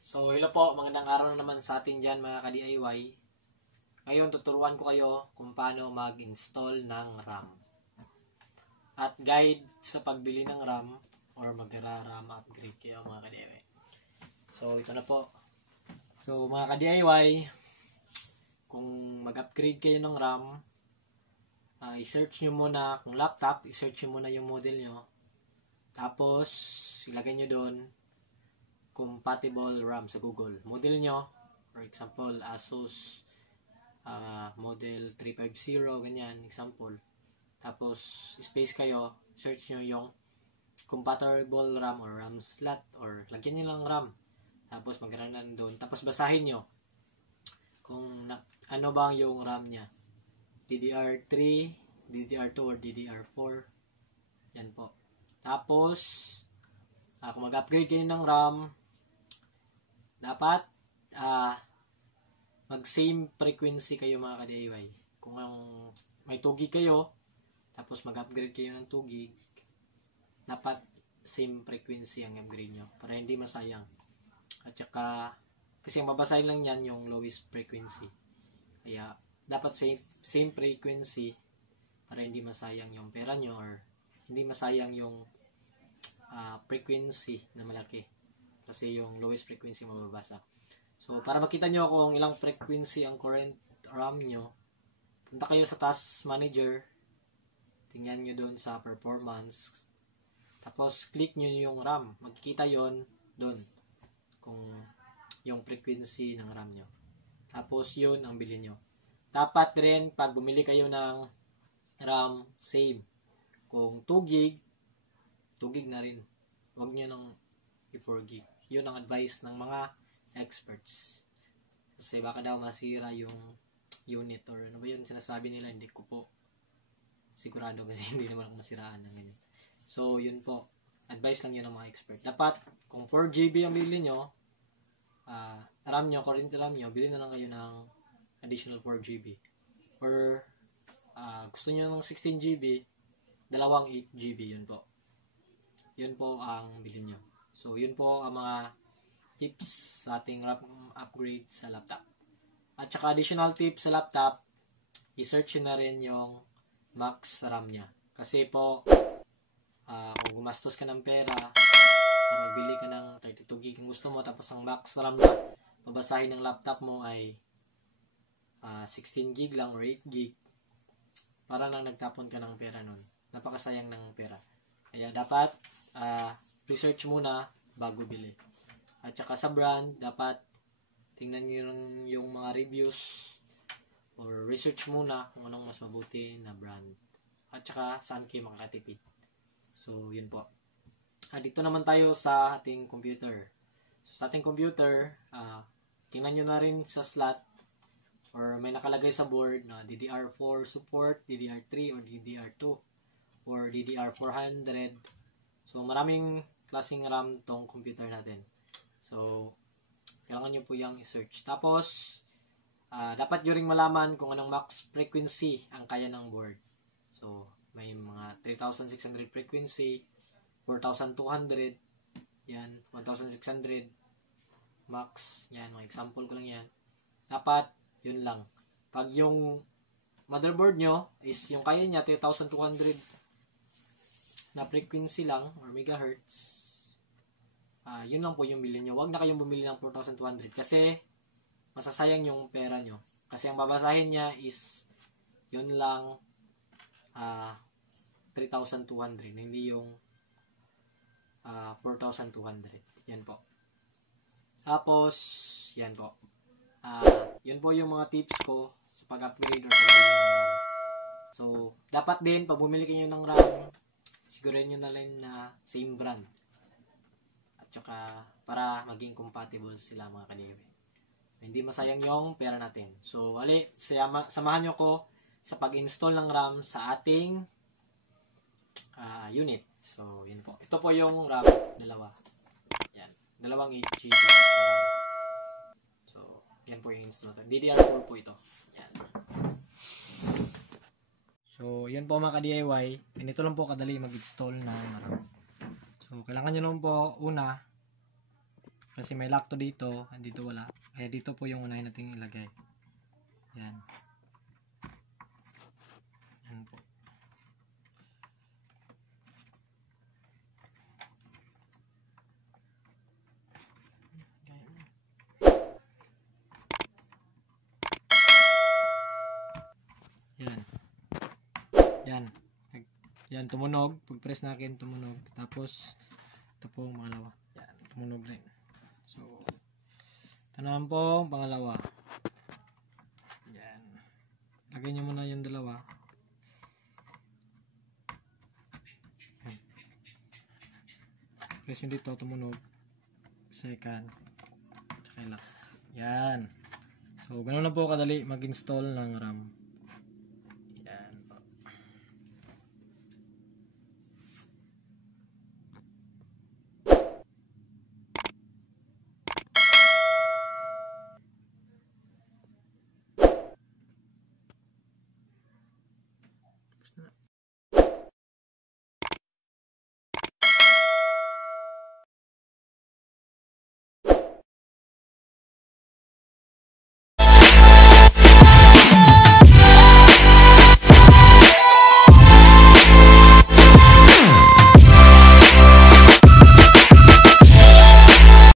So, hello po, magandang araw na naman sa atin dyan mga ka-DIY. Ngayon, tuturuan ko kayo kung paano mag-install ng RAM. At guide sa pagbili ng RAM or mag-RAM upgrade kayo mga ka-DIY. So, ito na po. So, mga ka-DIY, kung mag-upgrade kayo ng RAM, i-search nyo muna, kung laptop, i-search nyo muna yung model nyo. Tapos, ilagay nyo doon compatible RAM sa Google. Model nyo, for example, Asus model 350, ganyan, example. Tapos, space kayo, search nyo yung compatible RAM or RAM slot, or lagyan nyo lang RAM. Tapos, mag-runan doon. Tapos, basahin nyo kung ano bang yung RAM nya. DDR3, DDR2, or DDR4. Yan po. Tapos, kung mag-upgrade kayo ng RAM, dapat mag-same frequency kayo mga ka-DIY. Kung may 2 gig kayo, tapos mag-upgrade kayo ng 2 gig, dapat same frequency ang upgrade nyo para hindi masayang. At saka, kasi ang babasahin lang yan yung lowest frequency. Kaya, dapat same frequency para hindi masayang yung pera nyo or hindi masayang yung frequency na malaki. Kasi yung lowest frequency mababasa. So, para makita nyo kung ilang frequency ang current RAM nyo, punta kayo sa Task Manager, tingnan nyo doon sa Performance, tapos click nyo yung RAM. Magkikita yon doon kung yung frequency ng RAM nyo. Tapos yun ang bilhin nyo. Dapat rin, pag bumili kayo ng RAM, same. Kung 2 gig, 2 gig na rin. Huwag nyo ng 4 gig. Yun ang advice ng mga experts. Kasi baka daw masira yung unit or ano ba yun sinasabi nila, hindi ko po sigurado kasi hindi naman ako nasiraan ng ganyan. So, yun po. Advice lang yun ng mga expert. Dapat, kung 4 GB ang bilhin nyo, RAM nyo, current RAM nyo, bilhin na lang kayo ng additional 4 GB. Or, gusto nyo ng 16 GB, dalawang 8 GB, yun po. Yun po ang bilhin nyo. So, yun po ang mga tips sa ating RAM upgrade sa laptop. At saka additional tips sa laptop, i-search na rin yung max RAM nya. Kasi po, kung gumastos ka ng pera, para magbili ka ng 32 gig ang gusto mo, tapos ang max RAM na babasahin ng laptop mo ay 16 gig lang or 8 gig, para lang nagtapon ka ng pera nun. Napakasayang ng pera. Kaya dapat, research muna bago bili. At saka sa brand, dapat tingnan nyo yung mga reviews or research muna kung anong mas mabuti na brand. At saka saan kayo makakatipid. So, yun po. Dito naman tayo sa ating computer. So, sa ating computer, tingnan nyo na rin sa slot or may nakalagay sa board na DDR4 support, DDR3 or DDR2 or DDR400. So, maraming klaseng RAM tong computer natin. So, kailangan nyo po yung i-search. Tapos, dapat nyo ring malaman kung anong max frequency ang kaya ng board. So, may mga 3,600 frequency, 4,200, yan, 1,600 max, yan, mga example ko lang yan. Dapat, yun lang. Pag yung motherboard nyo is yung kaya niya 3,200 na frequency lang or megahertz, yun lang po yung bilhin nyo. Huwag na kayong bumili ng 4,200 kasi masasayang yung pera nyo. Kasi ang babasahin niya is yun lang 3,200, hindi yung 4,200. Yan po. Tapos, yan po. Yun po yung mga tips ko sa pag-upgrade or pag-bili ng RAM. So, dapat din, pag bumili kayo ng RAM, sigurin nyo na rin na same brand. At saka, para maging compatible sila mga ka-DIY. Hindi masayang yung pera natin. So, samahan nyo ko sa pag-install ng RAM sa ating unit. So, yun po. Ito po yung RAM, dalawa. Yan. Dalawang 8GB RAM. So, yan po yung install. DDR4 po ito. Yan. So, yan po mga ka-DIY. Ganito lang po kadali mag-install ng RAM. So, kailangan nyo naman po, una, Kasi may lock to dito, dito wala. Kaya dito po yung unahin natin ilagay. Yan. Yan po. Yan. Yan. Yan, tumunog. Pag-press natin, tumunog. Tapos, ito po ang pangalawa. Yan, tumunog rin. So, ito naman po ang pangalawa. Yan. Lagay nyo muna yung dalawa. Yan. Press nyo dito, tumunog. Second. Tsaka lock. Yan. So, ganoon na po kadali mag-install ng RAM.